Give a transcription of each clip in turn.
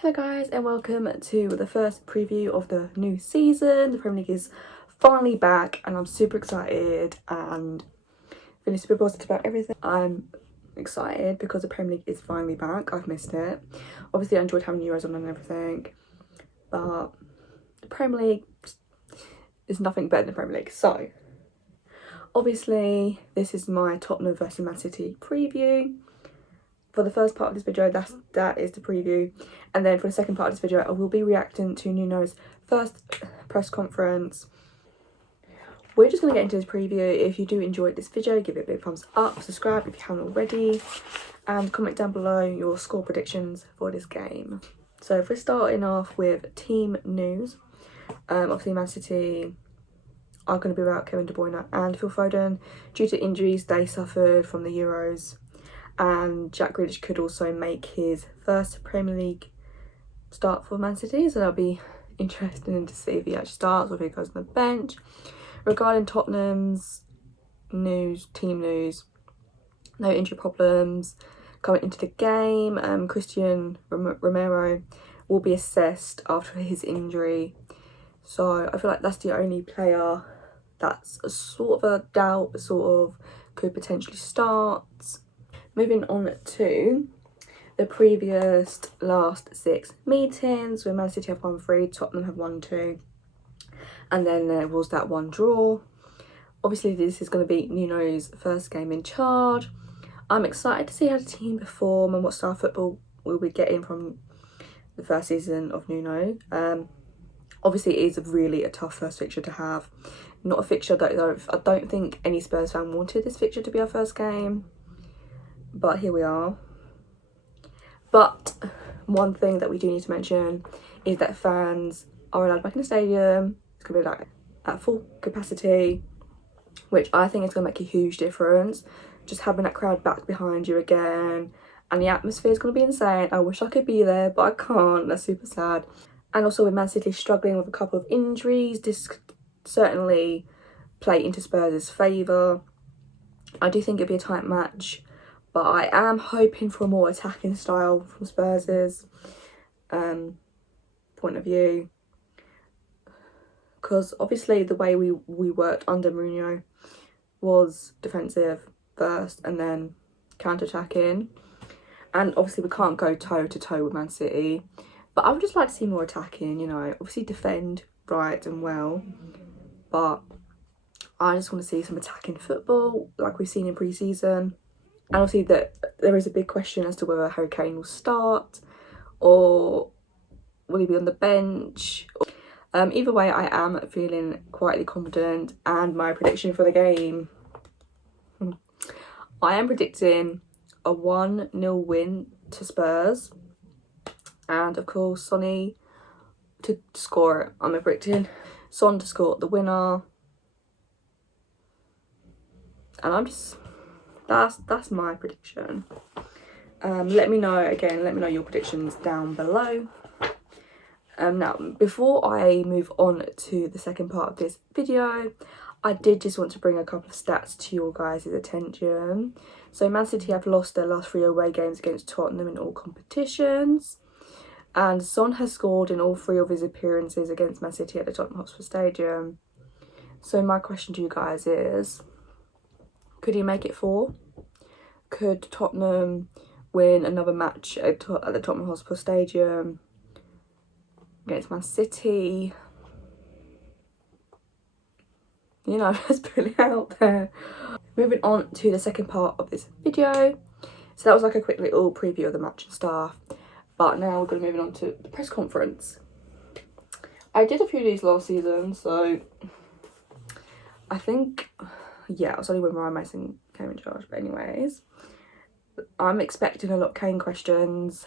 Hello guys and welcome to the first preview of the new season. The Premier League is finally back and I'm super excited and feeling super positive about everything. I'm excited because the Premier League is finally back. I've missed it. Obviously I enjoyed having Euros on and everything, but the Premier League is nothing better than the Premier League. So obviously this is my Tottenham versus Man City preview. For the first part of this video, that is the preview, and then for the second part of this video I will be reacting to Nuno's first press conference. We're just going to get into this preview. If you do enjoy this video, give it a big thumbs up, subscribe if you haven't already, and comment down below your score predictions for this game. So if we're starting off with team news, obviously Man City are going to be without Kevin De Bruyne and Phil Foden due to injuries they suffered from the Euros. And Jack Grealish could also make his first Premier League start for Man City, so that'll be interesting to see if he actually starts or if he goes on the bench. Regarding Tottenham's team news, no injury problems coming into the game. Christian Romero will be assessed after his injury, so I feel like that's the only player that's a sort of a doubt, could potentially start. Moving on to the previous last 6 meetings, where Man City have won 3, Tottenham have won 2, and then there was that one draw. Obviously this is going to be Nuno's first game in charge. I'm excited to see how the team perform and what style of football we'll be getting from the first season of Nuno. Obviously it is really a tough first fixture to have. Not a fixture that I don't think any Spurs fan wanted this fixture to be our first game. But here we are. But one thing that we do need to mention is that fans are allowed back in the stadium. It's going to be like at full capacity, which I think is going to make a huge difference. Just having that crowd back behind you again, and the atmosphere is going to be insane. I wish I could be there, but I can't. That's super sad. And also with Man City struggling with a couple of injuries, this could certainly play into Spurs' favour. I do think it'll be a tight match, but I am hoping for a more attacking style from Spurs' point of view. Because obviously the way we worked under Mourinho was defensive first and then counter-attacking. And obviously we can't go toe-to-toe with Man City. But I would just like to see more attacking, you know. Obviously defend right and well. But I just want to see some attacking football like we've seen in pre-season. And obviously that there is a big question as to whether Harry Kane will start or will he be on the bench. Either way, I am feeling quietly confident, and my prediction for the game, I am predicting a 1-0 win to Spurs, and of course Sonny to score it. I'm predicting Son to score the winner, and I'm just... That's my prediction. Let me know your predictions down below. Now, before I move on to the second part of this video, I did just want to bring a couple of stats to your guys' attention. So Man City have lost their last 3 away games against Tottenham in all competitions, and Son has scored in all 3 of his appearances against Man City at the Tottenham Hotspur Stadium. So my question to you guys is, could he make it 4? Could Tottenham win another match at the Tottenham Hotspur Stadium against Man City? You know, let's put it out there. Moving on to the second part of this video. So that was like a quick little preview of the match and stuff. But now we're going to move on to the press conference. I did a few of these last season, so I think... yeah, it was only when Ryan Mason came in charge. But anyways, I'm expecting a lot of Kane questions.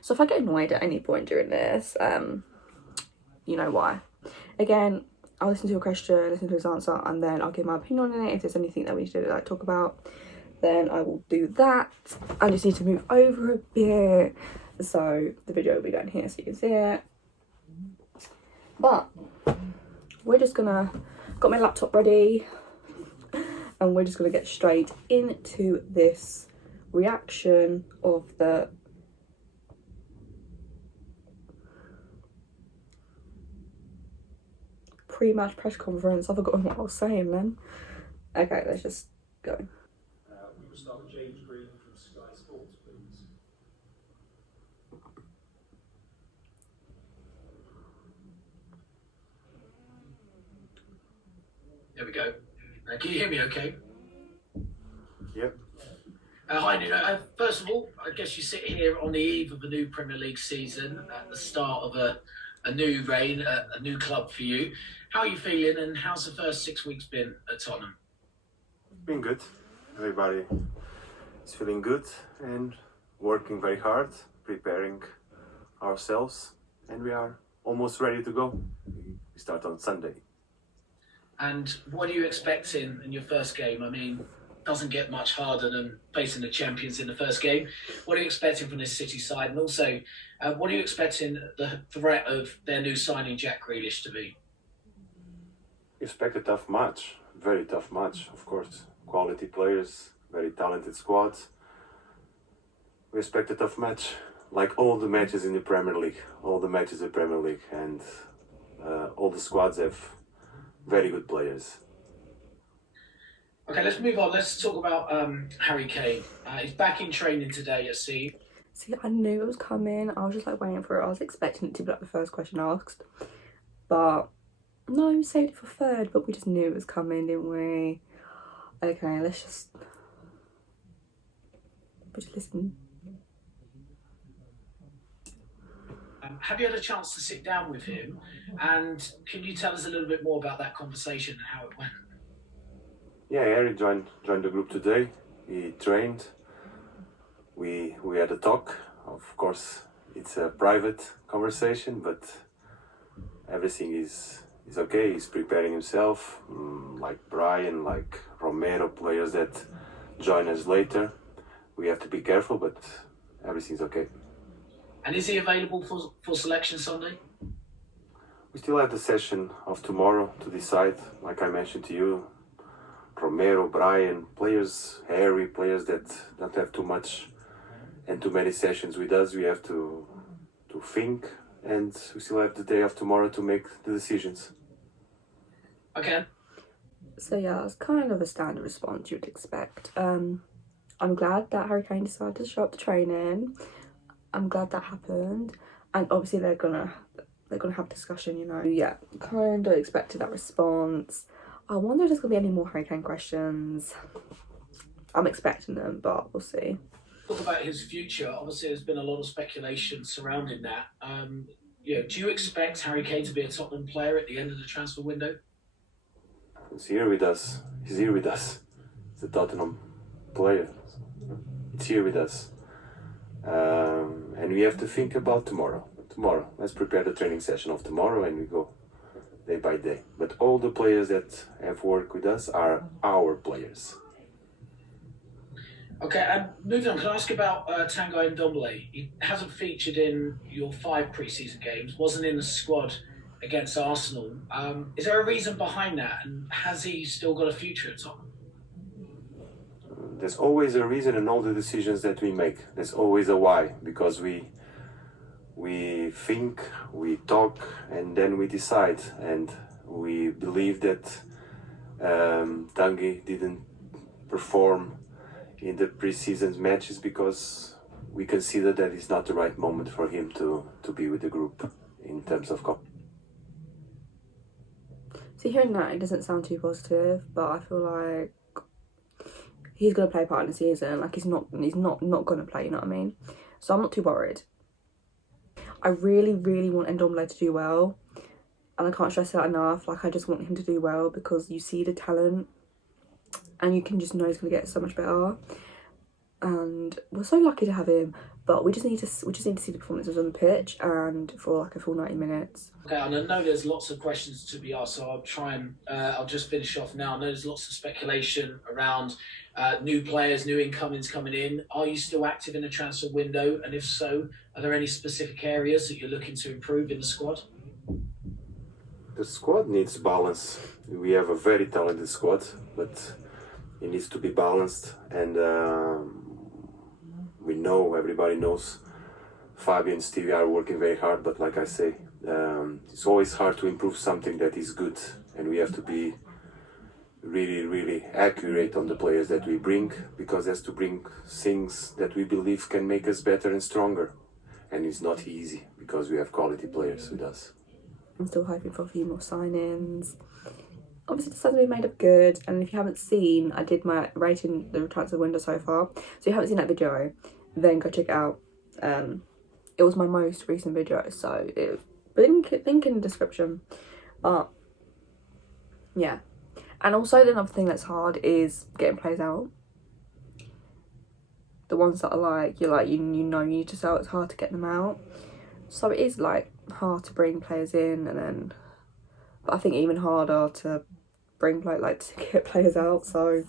So if I get annoyed at any point during this, you know why. Again, I'll listen to a question, listen to his answer, and then I'll give my opinion on it. If there's anything that we need to like talk about, then I will do that. I just need to move over a bit, so the video will be down here so you can see it. But we're just gonna... got my laptop ready, and we're just going to get straight into this reaction of the pre-match press conference. I've forgotten what I was saying then. Okay, let's just go. We will start with James Green from Sky Sports, please. There we go. Can you hear me okay? Yep. Hi, Nuno. First of all, I guess you sit here on the eve of a new Premier League season, at the start of a new reign, a new club for you. How are you feeling, and how's the first 6 weeks been at Tottenham? Been good. Everybody is feeling good and working very hard, preparing ourselves, and we are almost ready to go. We start on Sunday. And what are you expecting in your first game? I mean, it doesn't get much harder than facing the champions in the first game. What are you expecting from this City side? And also, what are you expecting the threat of their new signing, Jack Grealish, to be? Expect a tough match, very tough match, of course. Quality players, very talented squad. We expect a tough match, like all the matches in the Premier League, and all the squads have very good players. Okay, let's move on. Let's talk about Harry Kane. He's back in training today at sea. See, I knew it was coming. I was just like waiting for it. I was expecting it to be like the first question asked. But no, we saved it for third, but we just knew it was coming, didn't we? Okay, let's just listen. Have you had a chance to sit down with him? And can you tell us a little bit more about that conversation and how it went? Yeah, Harry joined the group today. He trained. We had a talk. Of course, it's a private conversation, but everything is okay. He's preparing himself, like Brian, like Romero, players that join us later. We have to be careful, but everything's okay. And is he available for selection Sunday? We still have the session of tomorrow to decide, like I mentioned to you. Romero, Brian, players, Harry, players that don't have too much and too many sessions with us. We have to think, and we still have the day of tomorrow to make the decisions. Okay. So yeah, it's kind of a standard response you'd expect. I'm glad that Harry Kane decided to show up to training. I'm glad that happened, and obviously they're gonna have discussion, you know. Yeah, kind of expected that response. I wonder if there's gonna be any more Harry Kane questions. I'm expecting them, but we'll see. Talk about his future. Obviously, there's been a lot of speculation surrounding that. Do you expect Harry Kane to be a Tottenham player at the end of the transfer window? He's here with us. He's a Tottenham player. It's here with us. And we have to think about tomorrow. Let's prepare the training session of tomorrow and we go day by day. But all the players that have worked with us are our players. Okay, and moving on, can I ask about Tanguy Ndombele? He hasn't featured in your 5 pre-season games, wasn't in the squad against Arsenal. Is there a reason behind that, and has he still got a future at Tottenham? There's always a reason in all the decisions that we make. There's always a why, because we think, we talk, and then we decide. And we believe that Tanguy didn't perform in the pre-season matches because we consider that it's not the right moment for him to be with the group in terms of See, hearing that, it doesn't sound too positive, but I feel like he's gonna play a part in the season. Like he's not gonna play, you know what I mean? So I'm not too worried. I really, really want Ndombele to do well, and I can't stress that enough. Like I just want him to do well because you see the talent, and you can just know he's gonna get so much better. And we're so lucky to have him, but we just need to see the performances on the pitch and for like a full 90 minutes. Okay, and I know there's lots of questions to be asked, so I'll try and I'll just finish off now. I know there's lots of speculation around new players, new incomings coming in. Are you still active in the transfer window? And if so, are there any specific areas that you're looking to improve in the squad? The squad needs balance. We have a very talented squad, but it needs to be balanced, and everybody knows Fabio and Stevie are working very hard, but like I say, it's always hard to improve something that is good, and we have to be really accurate on the players that we bring, because that's to bring things that we believe can make us better and stronger, and it's not easy because we have quality players with us. I'm still hoping for a few more sign-ins. Obviously the signings we've made up good, and if you haven't seen, I did my rating the transfer window so far, so if you haven't seen that video, then go check it out. It was my most recent video, so link in the description. But yeah, and also the other thing that's hard is getting players out. The ones that are like you know you need to sell, it's hard to get them out. So it is like hard to bring players in, and then, but I think even harder to bring to get players out. So,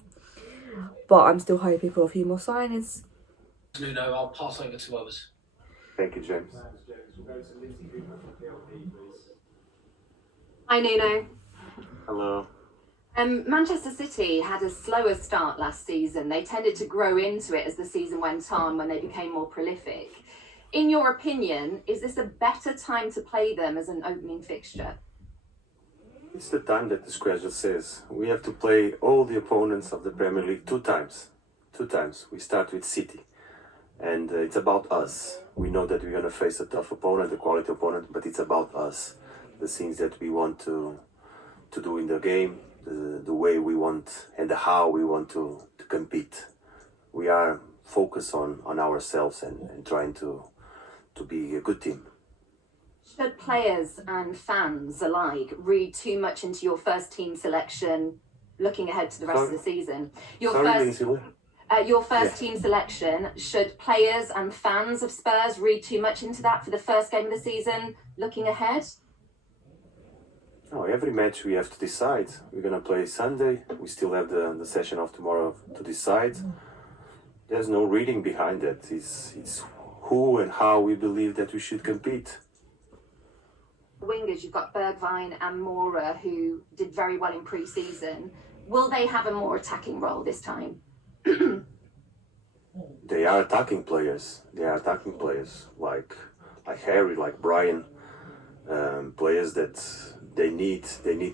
but I'm still hoping for a few more signings. Nuno, I'll pass over to others. Thank you, James. Hi, Nuno. Hello. Manchester City had a slower start last season. They tended to grow into it as the season went on when they became more prolific. In your opinion, is this a better time to play them as an opening fixture? It's the time that the schedule says. We have to play all the opponents of the Premier League two times. We start with City. And it's about us. We know that we're going to face a tough opponent, a quality opponent, but it's about us. The things that we want to do in the game, the way we want and how we want to compete. We are focused on ourselves and trying to be a good team. Should players and fans alike read too much into your first team selection looking ahead to the rest of the season? Your first team selection, should players and fans of Spurs read too much into that for the first game of the season looking ahead? No, every match we have to decide. We're going to play Sunday. We still have the session of tomorrow to decide. There's no reading behind that. It's who and how we believe that we should compete. Wingers, you've got Bergwijn and Moura, who did very well in pre-season. Will they have a more attacking role this time? They are attacking players. Like Harry, like Brian. Players that they need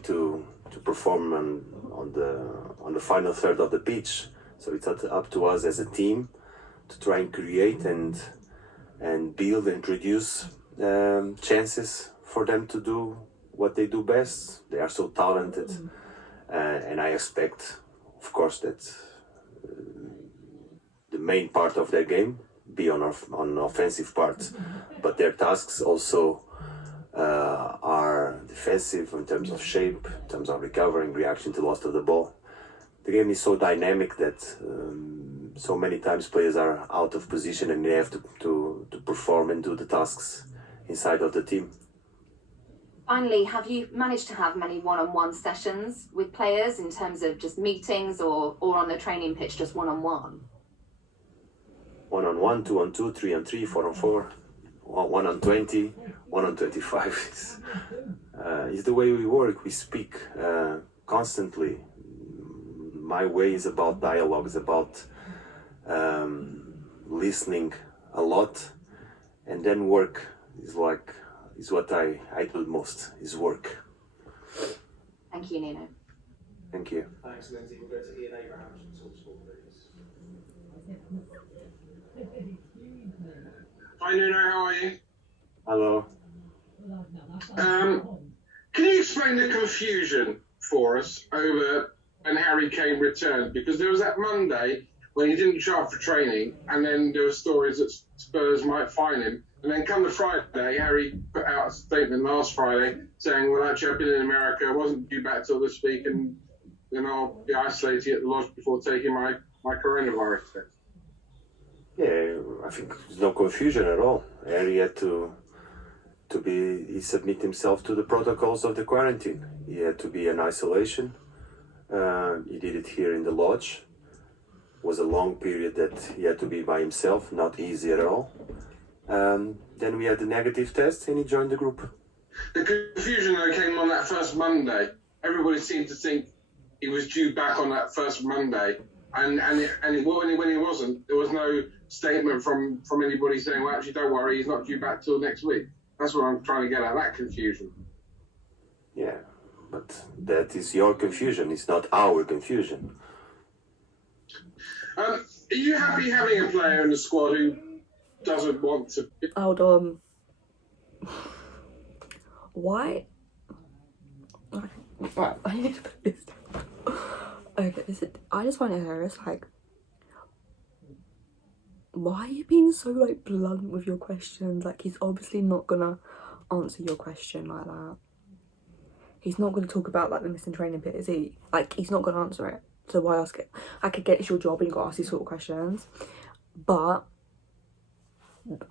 to perform on the final third of the pitch. So it's up to us as a team to try and create and build and produce chances for them to do what they do best. They are so talented, and I expect, of course, that the main part of their game be on offensive part, but their tasks also are defensive in terms of shape, in terms of recovering, reaction to loss of the ball. The game is so dynamic that so many times players are out of position and they have to perform and do the tasks inside of the team. Finally, have you managed to have many one-on-one sessions with players in terms of just meetings or on the training pitch, just one-on-one? 1-on-1, 2-on-2, 3-on-3, 4-on-4, 1-on-20, 1-on-25. It's the way we work. We speak constantly. My way is about dialogue, is about listening a lot, and then work is what I do most, is work. Thank you, Nuno. Thank you. Thanks, Lindsay. We'll go to Ian Abraham from TalkSport, please. Hi Nuno, how are you? Hello. Can you explain the confusion for us over when Harry Kane returned? Because there was that Monday when he didn't show up for training, and then there were stories that Spurs might fine him. And then come to Friday, Harry put out a statement last Friday saying, well, actually, I've been in America, I wasn't due back till this week, and then I'll be isolated at the lodge before taking my coronavirus test. Yeah, I think there's no confusion at all. Harry had to he submit himself to the protocols of the quarantine. He had to be in isolation. He did it here in the lodge. It was a long period that he had to be by himself, not easy at all. Then we had the negative test and he joined the group. The confusion though came on that first Monday. Everybody seemed to think he was due back on that first Monday, and when he wasn't, there was no statement from anybody saying, well, actually, don't worry, he's not due back till next week. That's what I'm trying to get at, that confusion. Yeah, but that is your confusion. It's not our confusion. Are you happy having a player in the squad who doesn't want to... Hold on. Why? Right, I need to put this down. Okay, I just find it hilarious, like, why are you being so, like, blunt with your questions? Like, he's obviously not gonna answer your question like that. He's not gonna talk about, like, the missing training bit, is he? Like, he's not gonna answer it. So why ask it? I could get it's your job and you gotta ask these sort of questions. But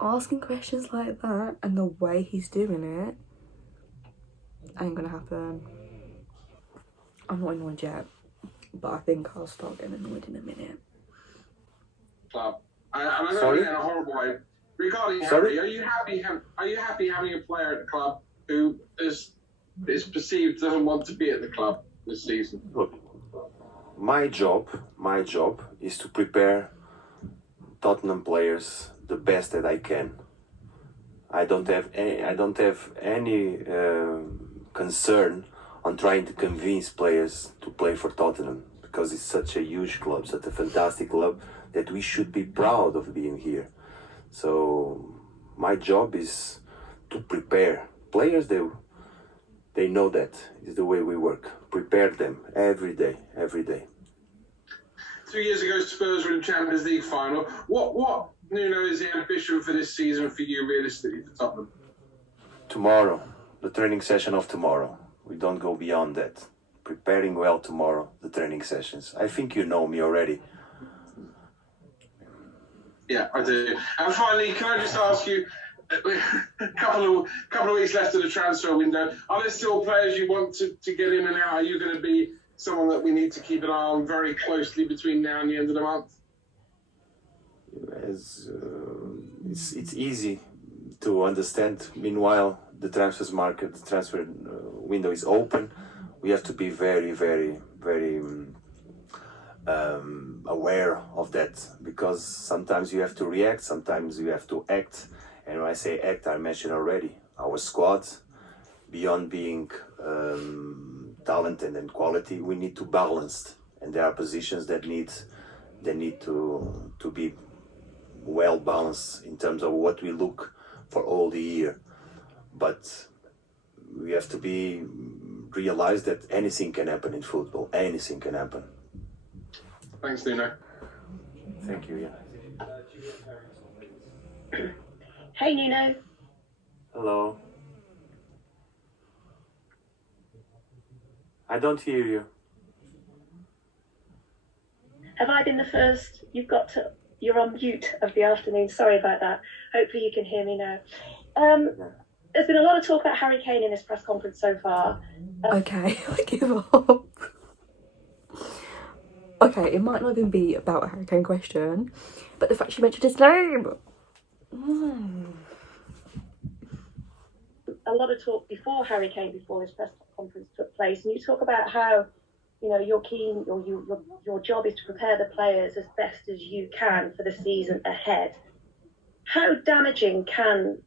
asking questions like that and the way he's doing it ain't gonna happen. I'm not annoyed yet, but I think I'll start getting annoyed in a minute. Club. And I know in a horrible way. Regarding Harry, are you happy having a player at the club who is perceived doesn't want to be at the club this season? Look, my job is to prepare Tottenham players the best that I can. I don't have any concern on trying to convince players to play for Tottenham, because it's such a huge club, such a fantastic club that we should be proud of being here. So my job is to prepare players. They know that is the way we work. Prepare them every day. 2 years ago, Spurs were in the Champions League final. What Nuno, is the ambition for this season for you realistically for Tottenham? Tomorrow, the training session of tomorrow. We don't go beyond that. Preparing well tomorrow, the training sessions. I think you know me already. Yeah, I do. And finally, can I just ask you, a couple of weeks left of the transfer window, are there still players you want to get in and out? Are you going to be someone that we need to keep an eye on very closely between now and the end of the month? It's easy to understand. Meanwhile, the transfer window is open. We have to be very, very, very aware of that, because sometimes you have to react, sometimes you have to act. And when I say act, I mentioned already our squad, beyond being talented and quality, we need to balance, and there are positions that need to be well balanced in terms of what we look for all the year. But we have to realize that anything can happen in football. Anything can happen. Thanks, Nuno. Thank you, yeah. Hey, Nuno. Hello. I don't hear you. Have I been the first? You're on mute of the afternoon. Sorry about that. Hopefully you can hear me now. There's been a lot of talk about Harry Kane in this press conference so far. Okay, I give up. Okay, it might not even be about a Harry Kane question, but the fact she mentioned his name. A lot of talk before Harry Kane, before this press conference took place, and you talk about how, you're keen, or your job is to prepare the players as best as you can for the season ahead. How damaging can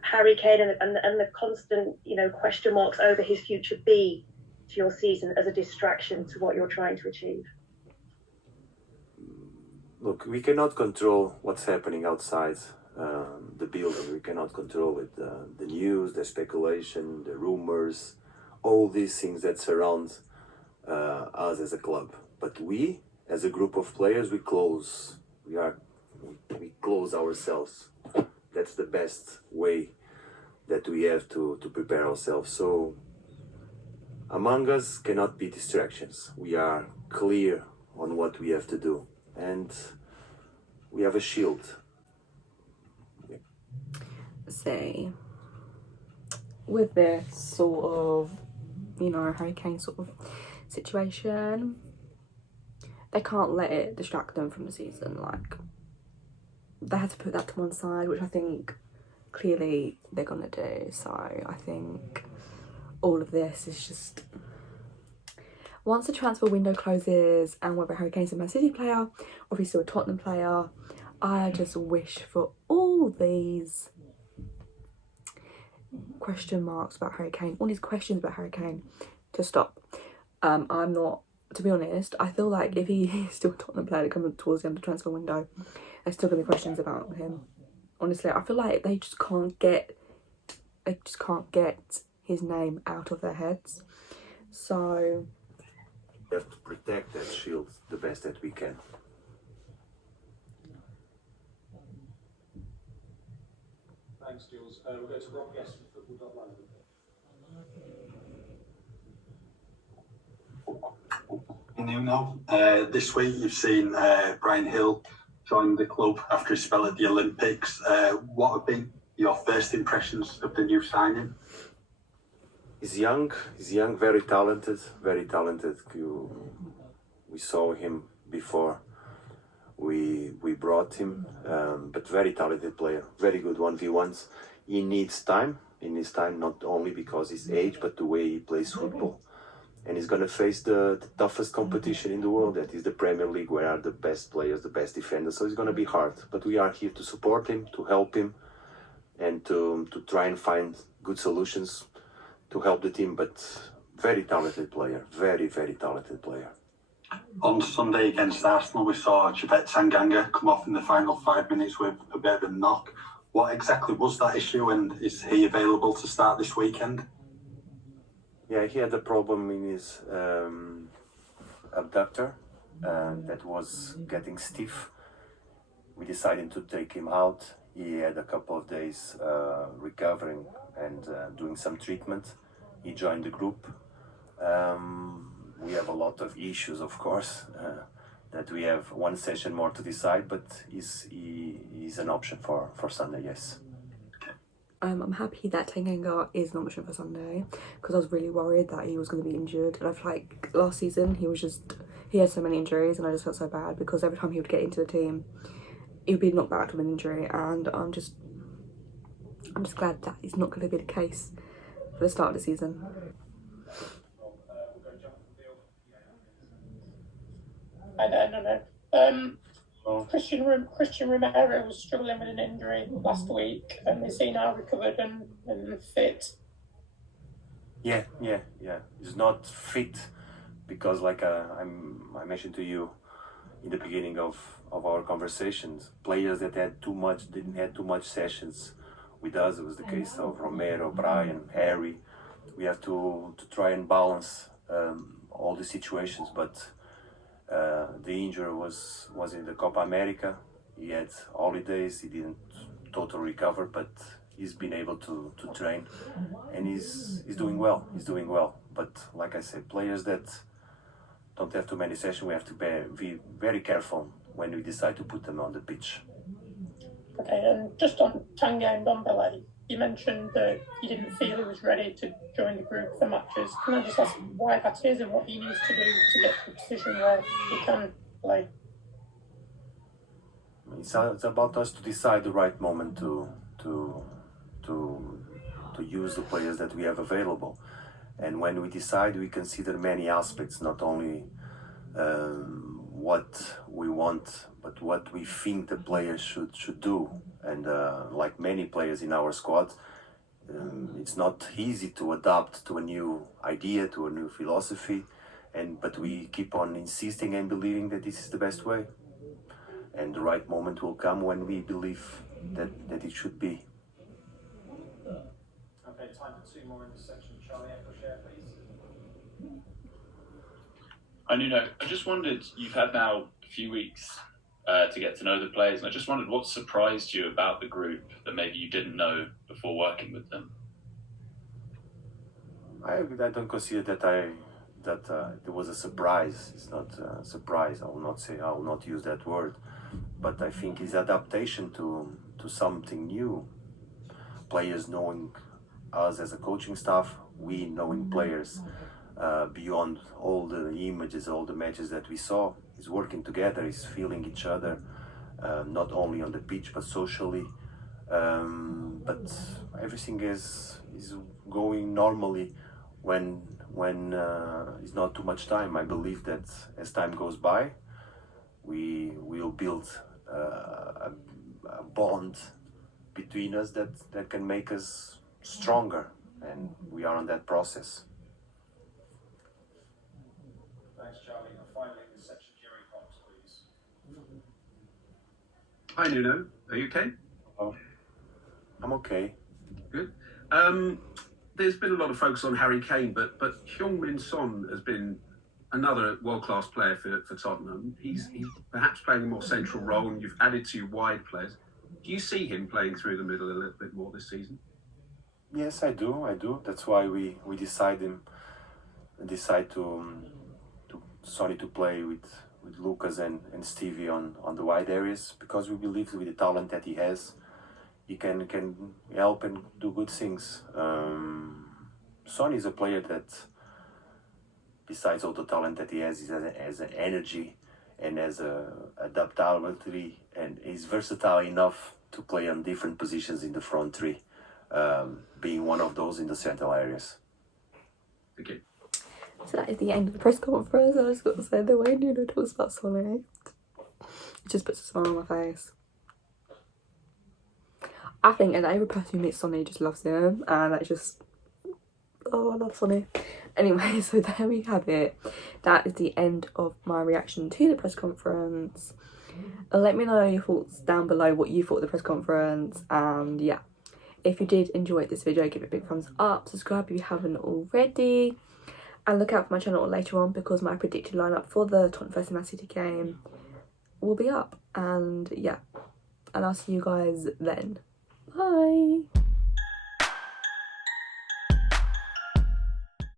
Harry Kane and the constant, question marks over his future be to your season as a distraction to what you're trying to achieve? Look, we cannot control what's happening outside the building. We cannot control it. The news, the speculation, the rumors, all these things that surround us as a club. But we, as a group of players, we close ourselves. That's the best way that we have to prepare ourselves. So among us cannot be distractions. We are clear on what we have to do, and we have a shield. Say, with this sort of, Harry Kane sort of situation, they can't let it distract them from the season. Like, they had to put that to one side, which I think clearly they're gonna do. So I think all of this is just, once the transfer window closes, and whether Harry Kane's a Man City player or if he's still a Tottenham player, I just wish for all these question marks about Harry Kane, all these questions about Harry Kane to stop. I'm not, to be honest, I feel like if he is still a Tottenham player coming towards the end of the transfer window, there's still going to be questions about him. Honestly, I feel like they just can't get his name out of their heads. So we have to protect that shield the best that we can. Thanks, Jules. We'll go to Rob Guest from Football.London. Nuno, this week you've seen Bryan Gil join the club after his spell at the Olympics. What have been your first impressions of the new signing? He's young, very talented. We saw him before we brought him, but very talented player, very good 1v1s. He needs time, not only because his age, but the way he plays football. And he's going to face the toughest competition in the world, that is the Premier League, where are the best players, the best defenders. So it's going to be hard, but we are here to support him, to help him, and to try and find good solutions to help the team. But very talented player, very talented player. On Sunday against Arsenal, we saw Javed Tanganga come off in the final 5 minutes with a bit of a knock. What exactly was that issue, and is he available to start this weekend? Yeah, he had a problem in his abductor that was getting stiff. We decided to take him out. He had a couple of days recovering and doing some treatment. He joined the group. We have a lot of issues, of course, that we have one session more to decide, but he's an option for Sunday, yes. I'm happy that Tanganga is an option for Sunday, because I was really worried that he was going to be injured. And I feel like last season he had so many injuries, and I just felt so bad because every time he would get into the team, he would be knocked back to an injury. And I'm just glad that is not going to be the case for the start of the season. Christian Romero was struggling with an injury last week, and is he now recovered and fit? Yeah. He's not fit because, like I mentioned to you in the beginning of our conversations, players that didn't have too much sessions with us. It was the case of Romero, Bryan, Harry. We have to try and balance all the situations, but the injury was in the Copa America. He had holidays, he didn't totally recover, but he's been able to train, and he's doing well. But like I said, players that don't have too many sessions, we have to be very careful when we decide to put them on the pitch. Okay, and just on Tanga and Ndombele, you mentioned that you didn't feel he was ready to join the group for matches. Can I just ask why that is and what he needs to do to get to a position where he can play? It's about us to decide the right moment to use the players that we have available. And when we decide, we consider many aspects, not only what we want, but what we think the players should do. And like many players in our squad, it's not easy to adapt to a new idea, to a new philosophy, but we keep on insisting and believing that this is the best way. And the right moment will come when we believe that it should be. Okay, time for two more in this section. Charlie Eccleshare, please. Nuno, I just wondered, you've had now a few weeks to get to know the players, and I just wondered what surprised you about the group that maybe you didn't know before working with them. I don't consider that it was a surprise. It's not a surprise. I will not use that word, but I think it's adaptation to something new. Players knowing us as a coaching staff, we knowing players beyond all the images, all the matches that we saw. Is working together, is feeling each other, not only on the pitch but socially. But everything is going normally when it's not too much time. I believe that as time goes by, we will build a bond between us that can make us stronger, and we are on that process. Thanks, Charlie. And finally, in this section, Jerry Cox, please. Hi, Nuno. Are you okay? Oh, I'm okay. Good. There's been a lot of focus on Harry Kane, but Heung-min Son has been another world-class player for Tottenham. He's perhaps playing a more central role, and you've added 2 wide players. Do you see him playing through the middle a little bit more this season? Yes, I do. That's why we decide to Sonny to play with Lucas and Stevie on the wide areas, because we believe with the talent that he has, he can help and do good things. Sonny is a player that, besides all the talent that he has an energy and has adaptability, and is versatile enough to play on different positions in the front three, being one of those in the central areas. Thank you. So that is the end of the press conference. I just got to say, the way Nuno talks about Sonny, it just puts a smile on my face. I think that every person who meets Sonny just loves him, and that's just, oh, I love Sonny. Anyway, so there we have it. That is the end of my reaction to the press conference. Let me know your thoughts down below, what you thought of the press conference, and yeah, if you did enjoy this video, give it a big thumbs up, subscribe if you haven't already, and look out for my channel later on, because my predicted lineup for the Tottenham vs Man City game will be up. And yeah, and I'll see you guys then. Bye.